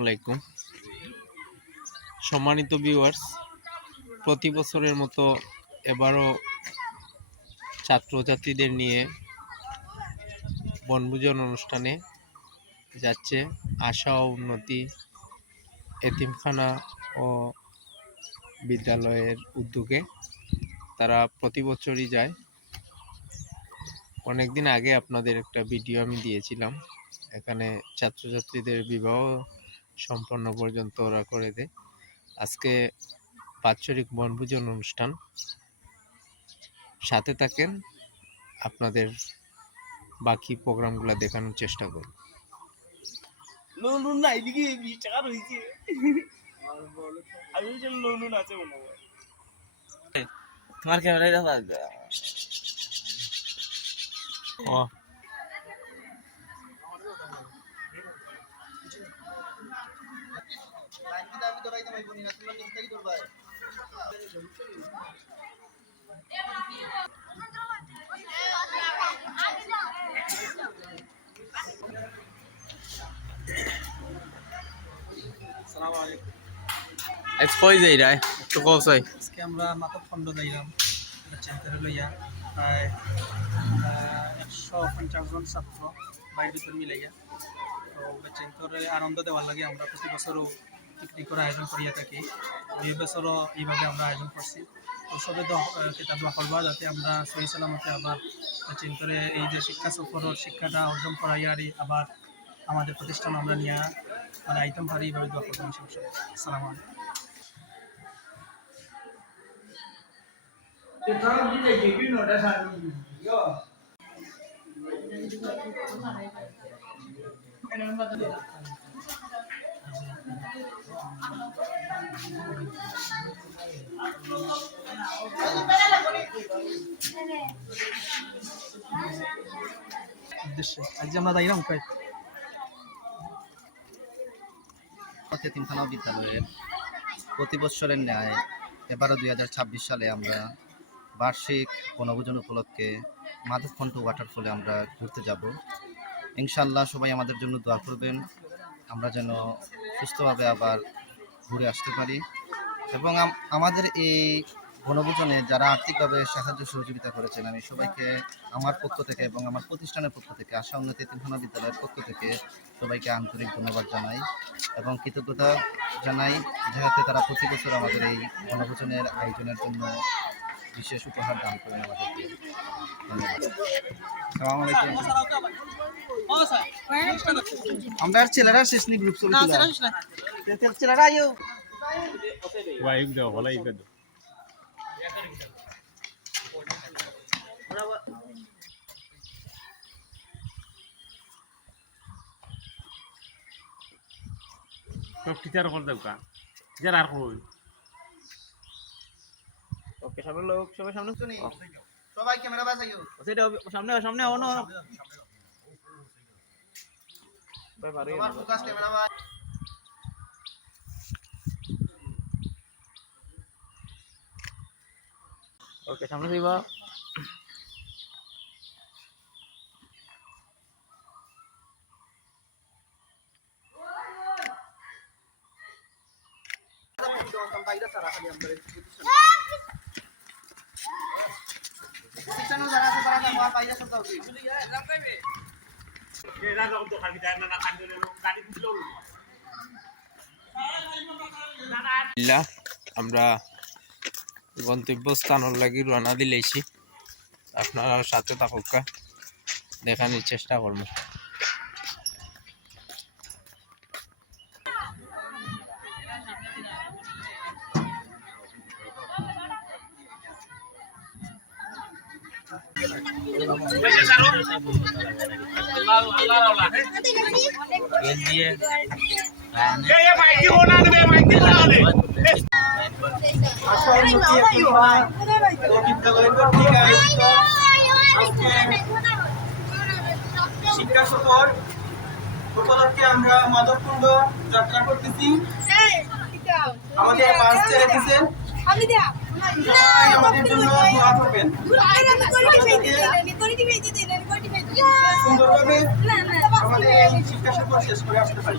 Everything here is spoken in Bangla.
আলাইকুম সম্মানিত ভিউয়ার্স, প্রতি বছরের মতো এবারও ছাত্রছাত্রীদের নিয়ে বনভোজন অনুষ্ঠানে যাচ্ছে আশা ও উন্নতি এতিমখানা ও বিদ্যালয়ের উদ্যোগে। তারা প্রতি বছরই যায়। অনেকদিন আগে আপনাদের একটা ভিডিও আমি দিয়েছিলাম, এখানে ছাত্রছাত্রীদের বিবাহ সম্পন্ন পর্যন্ত ওরা করে দেয়। আজকে বাৎসরিক বনভোজন অনুষ্ঠান, সাথে থাকেন, আপনাদের বাকি প্রোগ্রামগুলো দেখানোর চেষ্টা করব। তোমার ক্যামেরায় দেখা এক্সপোজ এই রায় তো কোসাই আজকে আমরা মাতব খণ্ড যাইলাম চেন্টারে লইয়া প্রায় 150 জন ছাত্র বাইরের ভিতর মিলাইয়া। তো চেন্টারে আনন্দ দেওয়ার লাগে আমরা প্রতি বছরও পিকনিকের আয়োজন করিয়া থাকি। এই বছরও এইভাবে আমরা আয়োজন করছি। তো সবে কিতাব দোয়া করবা যাতে আমরা সহি সালামতে আবার চেন্টারে এই যে শিক্ষা সফরের শিক্ষাটা অর্জন করাইয়া আবার আমাদের প্রতিষ্ঠান আমরা নিয়ে মানে আইটেম পারি, এইভাবে দোয়া করবো। আসসালামু আলাইকুম। আজ আমরা যাইলাম এতিমখানা বিদ্যালয়ের প্রতি বছরের ন্যায় এবারও 2026 সালে আমরা বার্ষিক বনভোজন উপলক্ষে মাধবখণ্ড ওয়াটারফলে আমরা ঘুরতে যাব। ইনশাআল্লাহ সবাই আমাদের জন্য দোয়া করবেন, আমরা যেন সুস্থভাবে আবার ঘুরে আসতে পারি। এবং আমাদের এই বনভোজনে যারা আর্থিকভাবে সাহায্য সহযোগিতা করেছেন, আমি সবাইকে আমার পক্ষ থেকে এবং আমার প্রতিষ্ঠানের পক্ষ থেকে আশা উন্নতি এতিমখানা বিদ্যালয়ের পক্ষ থেকে সবাইকে আন্তরিক ধন্যবাদ জানাই এবং কৃতজ্ঞতা জানাই, যেহেতু তারা প্রতি বছর আমাদের এই বনভোজনের আয়োজনের জন্য বিশেষ উপহার দান করেন আমাদেরকে। আমরা ছেলেরা শেষনি গ্রুপ ছবি ছেলেরা সব টিচার করে দেব কা টিচার আর কই ওকে সবাই লোক সবাই সামনে শুনি সবাই ক্যামেরা বাঁচাইও সেটা সামনে সামনে অন ভাই ভালো ফোকাস ক্যামেরা ভাই। ওকে সামনে যাইবা। আমরা গন্তব্যস্থানের লাগি রওনা দিলেছি, আপনারা সাথে থাকুক, দেখানোর চেষ্টা করবো। শিক্ষা সফর উপলক্ষে আমরা মাধবকুণ্ড যাত্রা করতেছি। আমাদের বাস ছেড়ে দিচ্ছেন, আমাদের জন্য দোয়া করবেন। সুন্দরভাবে আমাদের এই শিক্ষা সফর শেষ করে আসতে পারি।